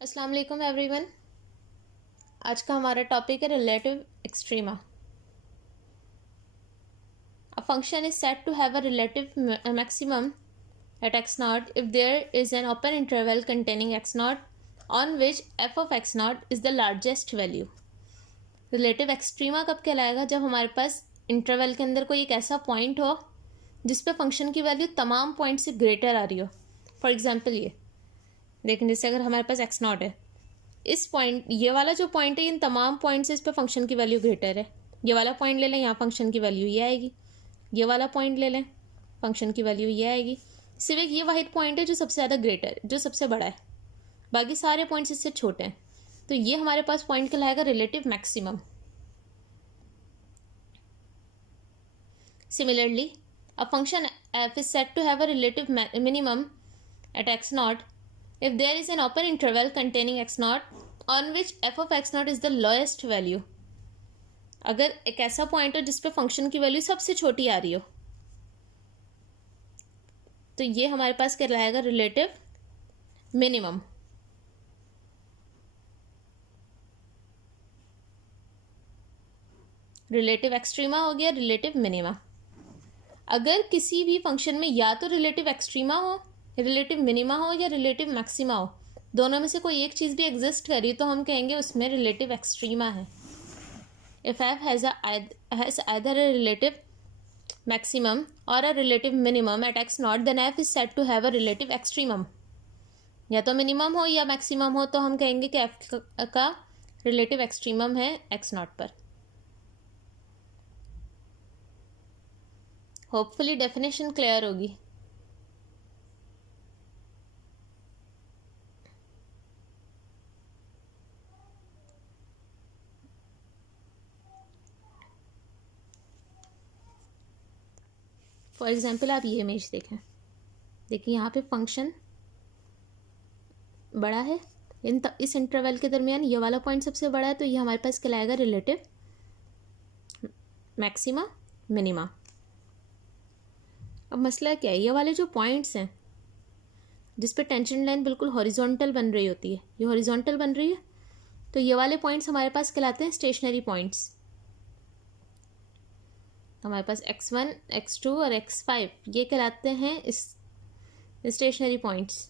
अस्सलाम वालेकुम एवरीवन। आज का हमारा टॉपिक है relative extrema. A function is said to have a relative maximum at x naught if there is an open interval containing x naught on which f of x naught is the largest value. Relative extrema कब कहलाएगा? जब हमारे पास interval के अंदर कोई एक ऐसा point हो जिस पे फंक्शन की वैल्यू तमाम पॉइंट से ग्रेटर आ रही हो। फॉर एग्जांपल ये लेकिन जैसे अगर हमारे पास x नॉट है, इस पॉइंट ये वाला जो पॉइंट है इन तमाम पॉइंट से इस पे फंक्शन की वैल्यू ग्रेटर है। ये वाला पॉइंट ले लें, यहाँ फंक्शन की वैल्यू ये आएगी। ये वाला पॉइंट ले लें, फंक्शन की वैल्यू ये आएगी। सिर्फ एक ये वाहिद पॉइंट है जो सबसे ज़्यादा ग्रेटर है, जो सबसे बड़ा है, बाकी सारे पॉइंट्स इससे छोटे हैं। तो ये हमारे पास पॉइंट कहलाएगा relative maximum. Similarly a function f is said to have a relative minimum at x naught if there is an open interval containing x naught on which f of x naught is the lowest value. अगर एक ऐसा point हो जिस पे function की value सबसे छोटी आ रही हो, तो ये हमारे पास कहलाएगा रिलेटिव मिनिमम। रिलेटिव एक्सट्रीमा हो गया रिलेटिव मिनिमा। अगर किसी भी फंक्शन में या तो रिलेटिव एक्सट्रीमा हो, रिलेटिव मिनिमा हो या रिलेटिव मैक्सिमा हो, दोनों में से कोई एक चीज़ भी एग्जिस्ट करी तो हम कहेंगे उसमें रिलेटिव एक्सट्रीमा है। If f has either a relative maximum or a relative minimum at x naught, then f is said to have a relative extremum. या तो मिनिमम हो या मैक्सिमम हो तो हम कहेंगे कि f का रिलेटिव एक्सट्रीमम है x नॉट पर। होपफुली डेफिनेशन क्लियर होगी। फॉर एग्जाम्पल आप ये इमेज देखें, देखिए यहाँ पे फंक्शन बड़ा है, इस इंटरवल के दरमियान ये वाला पॉइंट सबसे बड़ा है, तो ये हमारे पास कहलाएगा रिलेटिव मैक्सिमा मिनिमा। अब मसला क्या है, ये वाले जो पॉइंट्स हैं जिस पे टेंजेंट लाइन बिल्कुल हॉरिजॉन्टल बन रही होती है, ये हॉरिजॉन्टल बन रही है, तो ये वाले पॉइंट्स हमारे पास कहलाते हैं स्टेशनरी पॉइंट्स। तो हमारे पास x1, x2 और x5 ये कहलाते हैं इस स्टेशनरी पॉइंट्स।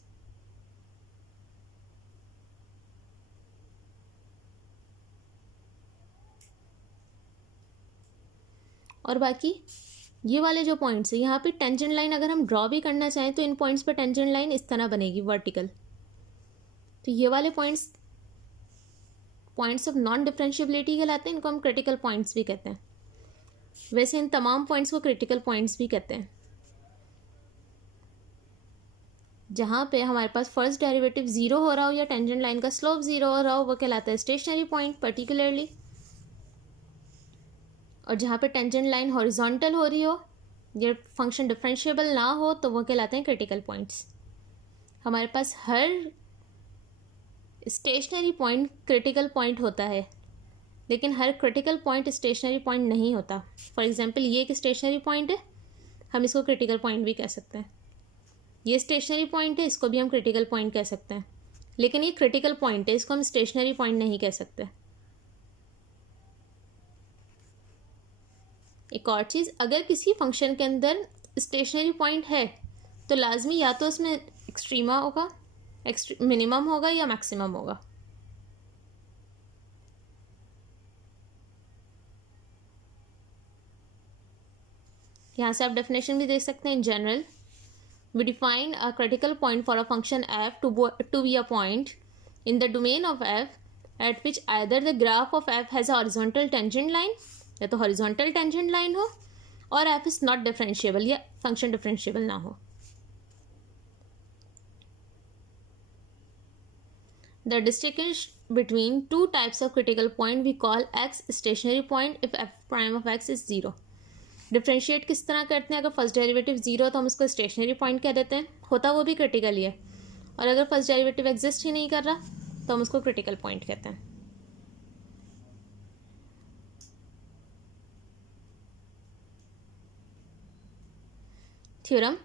और बाकी ये वाले जो पॉइंट्स हैं, यहाँ पे टेंजेंट लाइन अगर हम ड्रॉ भी करना चाहें तो इन पॉइंट्स पर टेंजेंट लाइन इस तरह बनेगी वर्टिकल। तो ये वाले पॉइंट्स ऑफ नॉन डिफरेंशिएबिलिटी कहलाते हैं, इनको हम क्रिटिकल पॉइंट्स भी कहते हैं। वैसे इन तमाम पॉइंट्स को क्रिटिकल पॉइंट्स भी कहते हैं। जहाँ पे हमारे पास फर्स्ट डेरिवेटिव ज़ीरो हो रहा हो या टेंजेंट लाइन का स्लोप ज़ीरो हो रहा हो वो कहलाता है स्टेशनरी पॉइंट पर्टिकुलरली। और जहाँ पे टेंजेंट लाइन हॉरिजॉन्टल हो रही हो या फंक्शन डिफरेंशिएबल ना हो तो वो कहलाते हैं क्रिटिकल पॉइंट्स। हमारे पास हर स्टेशनरी पॉइंट क्रिटिकल पॉइंट होता है, लेकिन हर क्रिटिकल पॉइंट स्टेशनरी पॉइंट नहीं होता। फॉर एग्जांपल ये एक स्टेशनरी पॉइंट है, हम इसको क्रिटिकल पॉइंट भी कह सकते हैं। ये स्टेशनरी पॉइंट है, इसको भी हम क्रिटिकल पॉइंट कह सकते हैं, लेकिन ये क्रिटिकल पॉइंट है, इसको हम स्टेशनरी पॉइंट नहीं कह सकते। एक और चीज़, अगर किसी फंक्शन के अंदर स्टेशनरी पॉइंट है तो लाजमी या तो उसमें एक्सट्रीमा होगा, मिनिमम होगा या मैक्सिमम होगा। यहाँ से आप डेफिनेशन भी देख सकते हैं। In general we define a critical point for a function f to be a point in the domain of f at which either the graph of f has a horizontal tangent line, या तो horizontal tangent line हो, और f is not differentiable या function differentiable ना हो। The distinction between two types of critical point we call x stationary point if f prime of x is 0. Differentiate किस तरह करते हैं? अगर फर्स्ट डेरिवेटिव ज़ीरो तो हम उसको स्टेशनरी पॉइंट कह देते हैं, होता वो भी क्रिटिकल ही है। और अगर फर्स्ट डेरिवेटिव एग्जिस्ट ही नहीं कर रहा तो हम उसको क्रिटिकल पॉइंट कहते हैं। Theorem: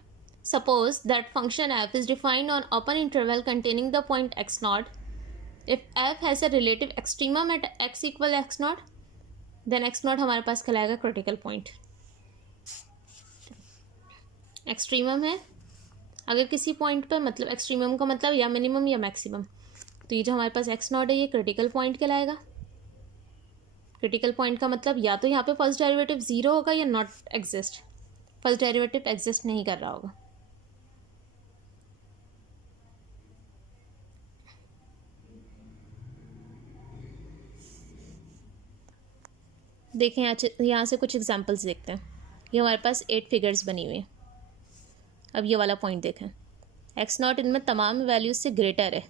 suppose that function f is defined on open interval containing the point x naught if f has a relative extremum at x equal x naught, then x naught हमारे पास कहलाएगा critical point. Extremum है अगर किसी point पर, मतलब extremum का मतलब या मिनिमम या मैक्सिमम, तो ये जो हमारे पास एक्स नॉट है ये क्रिटिकल पॉइंट कहलाएगा। क्रिटिकल पॉइंट का मतलब या तो यहाँ पे फर्स्ट डेरिवेटिव ज़ीरो होगा या not exist, first derivative exist नहीं कर रहा होगा। देखें यहाँ से कुछ एग्जांपल्स देखते हैं। ये हमारे पास 8 फिगर्स बनी हुई हैं। अब ये वाला पॉइंट देखें, एक्स नॉट इनमें तमाम वैल्यूज से ग्रेटर है,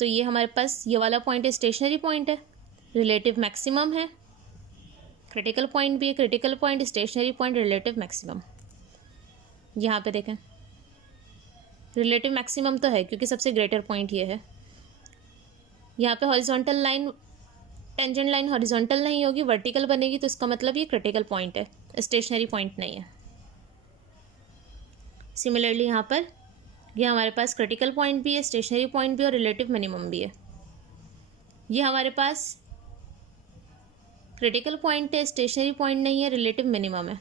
तो ये हमारे पास ये वाला पॉइंट स्टेशनरी पॉइंट है, रिलेटिव मैक्सिमम है, क्रिटिकल पॉइंट भी है, critical point, stationary point, relative maximum. यहाँ पे देखें रिलेटिव मैक्सिमम तो है क्योंकि सबसे ग्रेटर पॉइंट ये है। यहाँ पे horizontal line, tangent line horizontal नहीं होगी, वर्टिकल बनेगी, तो इसका मतलब ये क्रिटिकल पॉइंट है, स्टेशनरी पॉइंट नहीं है। सिमिलरली यहाँ पर ये हमारे पास क्रिटिकल पॉइंट भी है, स्टेशनरी पॉइंट भी और रिलेटिव मिनिमम भी है। ये हमारे पास क्रिटिकल पॉइंट है, स्टेशनरी पॉइंट नहीं है, रिलेटिव मिनिमम है।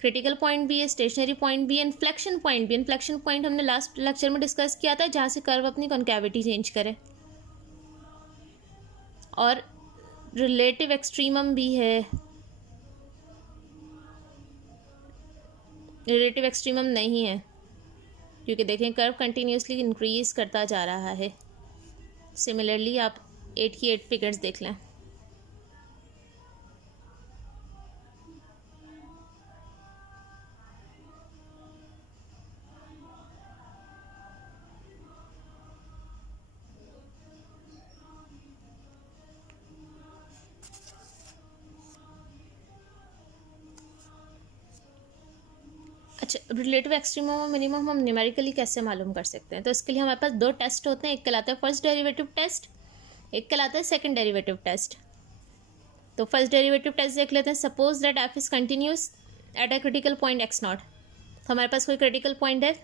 क्रिटिकल पॉइंट भी है, स्टेशनरी पॉइंट भी है, इन्फ्लेक्शन पॉइंट भी। इन्फ्लेक्शन पॉइंट हमने लास्ट लेक्चर में डिस्कस किया था, जहाँ से कर्व अपनी कॉन्केविटी चेंज करे। और रिलेटिव एक्सट्रीमम भी है, रिलेटिव एक्सट्रीमम नहीं है क्योंकि देखें कर्व कंटिन्यूसली इंक्रीज करता जा रहा है। सिमिलरली आप 8 की 8 फिगर्स देख लें। अच्छा, रिलेटिव एक्सट्रीमम और मिनिमम हम न्यूमेरिकली कैसे मालूम कर सकते हैं? तो इसके लिए हमारे पास 2 टेस्ट होते हैं, एक कहलाता है फर्स्ट डेरिवेटिव टेस्ट, एक कहलाता है सेकंड डेरिवेटिव टेस्ट। तो फर्स्ट डेरिवेटिव टेस्ट देख लेते हैं। Suppose that F is continuous at a critical point x not, तो हमारे पास कोई क्रिटिकल पॉइंट है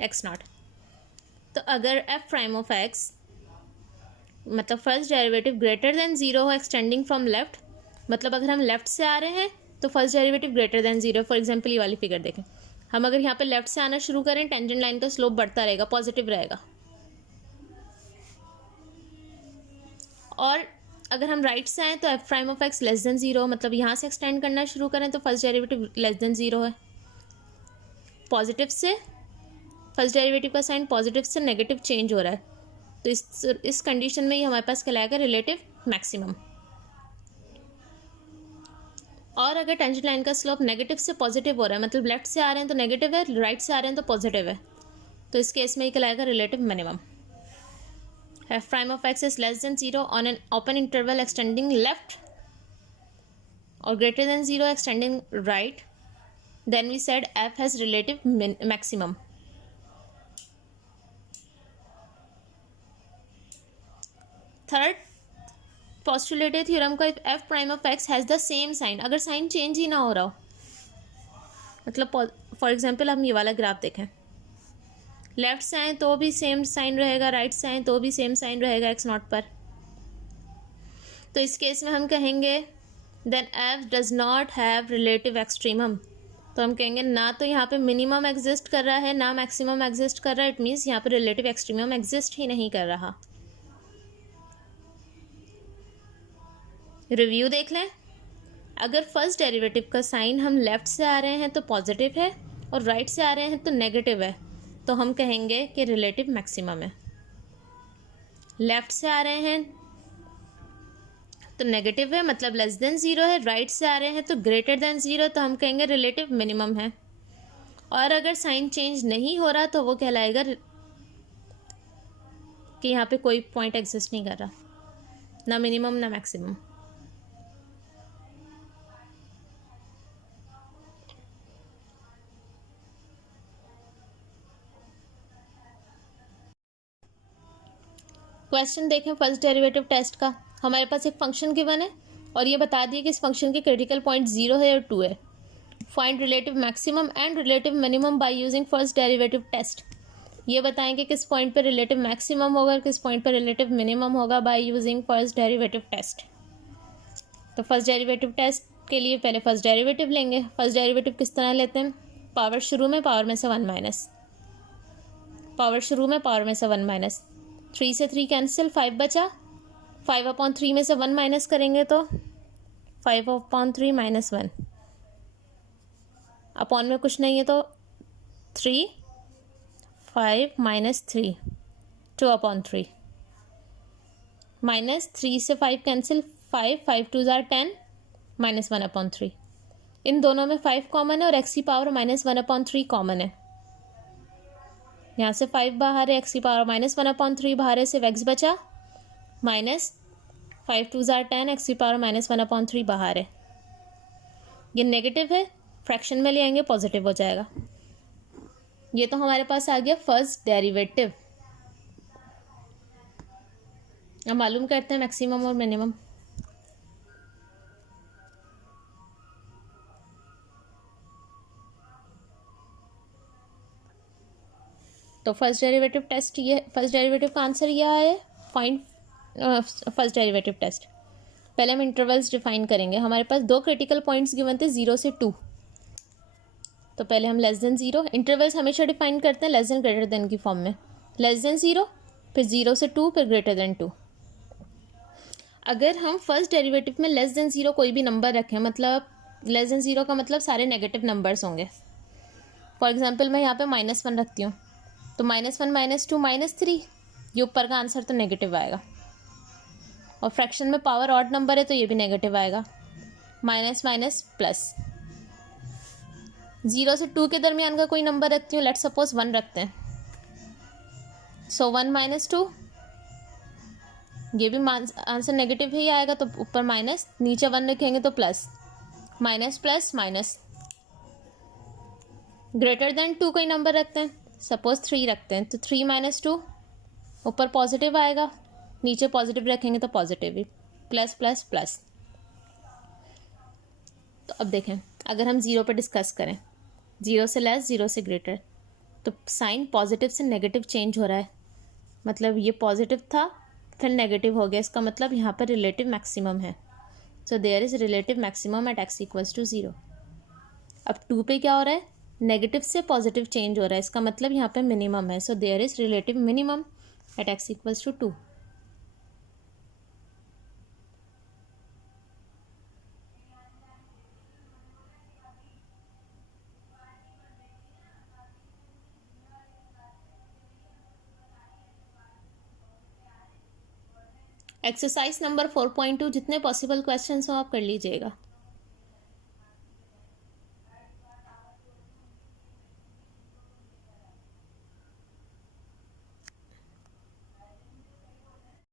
एक्स नॉट। तो अगर एफ प्राइम ऑफ एक्स मतलब first derivative greater than zero हो एक्सटेंडिंग फ्रॉम लेफ्ट, मतलब अगर हम लेफ्ट से आ रहे हैं तो first derivative greater than zero. For example ये वाली फिगर देखें, हम अगर यहाँ पे लेफ्ट से आना शुरू करें, टेंजेंट लाइन का स्लोप बढ़ता रहेगा, पॉजिटिव रहेगा। और अगर हम राइट से आएँ तो F prime of x less than zero, मतलब यहाँ से एक्सटेंड करना शुरू करें तो first derivative less than zero है। पॉजिटिव से फर्स्ट डेरिवेटिव का साइन पॉजिटिव से नेगेटिव चेंज हो रहा है, तो इस कंडीशन में ही हमारे पास कहलाएगा रिलेटिव मैक्सिमम। और अगर टेंजेंट लाइन का स्लोप नेगेटिव से पॉजिटिव हो रहा है, मतलब लेफ्ट से आ रहे हैं तो नेगेटिव है, राइट से आ रहे हैं तो पॉजिटिव है, तो इस केस में ही कहलाएगा relative minimum. F prime of x is less than zero on an open interval extending left और greater than zero extending right, then we said f has relative maximum. Third postulated theorem का, if f prime of x has the same sign, अगर sign change ही ना हो रहा हो, मतलब for example हम ये वाला ग्राफ देखें, लेफ्ट से आए तो भी सेम साइन रहेगा, राइट से आए तो भी सेम साइन रहेगा एक्स नॉट पर, तो इस केस में हम कहेंगे then f does not have relative extremum. तो हम कहेंगे ना तो यहाँ पे मिनिमम एग्जिस्ट कर रहा है ना मैक्सिमम एग्जिस्ट कर रहा है, इट मीन्स यहाँ पे रिलेटिव एक्सट्रीमम एग्जिस्ट ही नहीं कर रहा। रिव्यू देख लें, अगर फर्स्ट डेरिवेटिव का साइन हम लेफ़्ट से आ रहे हैं तो पॉजिटिव है और राइट से आ रहे हैं तो नेगेटिव है, तो हम कहेंगे कि रिलेटिव मैक्सिमम है। लेफ़्ट से आ रहे हैं तो नेगेटिव है, मतलब लेस देन ज़ीरो है, राइट से आ रहे हैं तो ग्रेटर देन ज़ीरो, तो हम कहेंगे रिलेटिव मिनिमम है। और अगर साइन चेंज नहीं हो रहा तो वो कहलाएगा कि यहाँ पे कोई पॉइंट एग्जिस्ट नहीं कर रहा, ना मिनिमम ना मैक्सिमम। क्वेश्चन देखें फर्स्ट डेरिवेटिव टेस्ट का। हमारे पास एक फंक्शन गिवन है और ये बता दिए कि इस फंक्शन के क्रिटिकल पॉइंट 0 है और 2 है। Find relative maximum and relative minimum by using first derivative test. ये बताएंगे किस पॉइंट पे रिलेटिव मैक्सिमम होगा, किस पॉइंट पे रिलेटिव मिनिमम होगा by using first derivative test. तो फर्स्ट डेरिवेटिव टेस्ट के लिए पहले फर्स्ट डेरिवेटिव लेंगे। फर्स्ट डेरिवेटिव किस तरह लेते हैं, पावर शुरू में, पावर में से 1 माइनस, पावर शुरू में, पावर में से 1 माइनस, 3 से 3 कैंसिल, 5 बचा, 5/3 में से 1 माइनस करेंगे तो 5/3 माइनस 1, अपॉन में कुछ नहीं है तो 3, 5 माइनस 3, 2/3, माइनस 3 से 5 कैंसिल, 5 2 ज़ार 10, माइनस 1/3। इन दोनों में 5 कॉमन है और एक्स की पावर माइनस 1/3 कॉमन है। यहाँ से 5 बाहर है, एक्स की पावर माइनस 1/3 बाहर है, सिर्फ एक्स बचा, माइनस 5 2 ज़ार 10, एक्स की पावर माइनस 1/3 बाहर है। ये नेगेटिव है, फ्रैक्शन में ले आएंगे पॉजिटिव हो जाएगा। ये तो हमारे पास आ गया फर्स्ट डेरिवेटिव। अब मालूम करते हैं मैक्सिमम और मिनिमम। तो फर्स्ट डेरिवेटिव टेस्ट, ये फर्स्ट डेरिवेटिव का आंसर यह है, फाइंड फर्स्ट डेरिवेटिव टेस्ट। पहले हम इंटरवल्स डिफाइन करेंगे। हमारे पास 2 क्रिटिकल पॉइंट्स गिवन थे, 0 से 2। तो पहले हम लेस देन 0, इंटरवल्स हमेशा डिफाइन करते हैं लेस देन ग्रेटर देन की फॉर्म में। लेस देन 0, फिर 0 से 2, फिर ग्रेटर देन 2। अगर हम फर्स्ट डेरिवेटिव में लेस देन 0 कोई भी नंबर रखें, मतलब लेस देन 0 का मतलब सारे नेगेटिव नंबर्स होंगे। फॉर एग्जाम्पल मैं यहाँ पे -1 रखती हूँ, तो -1 -2 -3, ये ऊपर का आंसर तो नेगेटिव आएगा। और फ्रैक्शन में पावर ऑड नंबर है तो ये भी नेगेटिव आएगा, माइनस माइनस प्लस। 0 से 2 के दरमियान का कोई नंबर रखती हूँ, लेट्स सपोज 1 रखते हैं, सो 1 - 2, ये भी आंसर नेगेटिव ही आएगा, तो ऊपर माइनस, नीचे 1 लिखेंगे तो plus, minus plus minus. Greater than 2 कोई नंबर रखते हैं, सपोज 3 रखते हैं, तो 3 - 2, ऊपर पॉजिटिव आएगा, नीचे पॉजिटिव रखेंगे तो पॉजिटिव ही, प्लस प्लस प्लस। तो अब देखें, अगर हम 0 पर डिस्कस करें, 0 से लेस, 0 से ग्रेटर, तो साइन पॉजिटिव से नेगेटिव चेंज हो रहा है। मतलब ये पॉजिटिव था फिर नेगेटिव हो गया, इसका मतलब यहाँ पर रिलेटिव मैक्सिमम है। So there is relative maximum at x = 0। अब 2 पे क्या हो रहा है, नेगेटिव से पॉजिटिव चेंज हो रहा है, इसका मतलब यहाँ पे मिनिमम है। So there is relative minimum at x = 2। Exercise number 4.2, जितने पॉसिबल क्वेश्चंस हो आप कर लीजिएगा।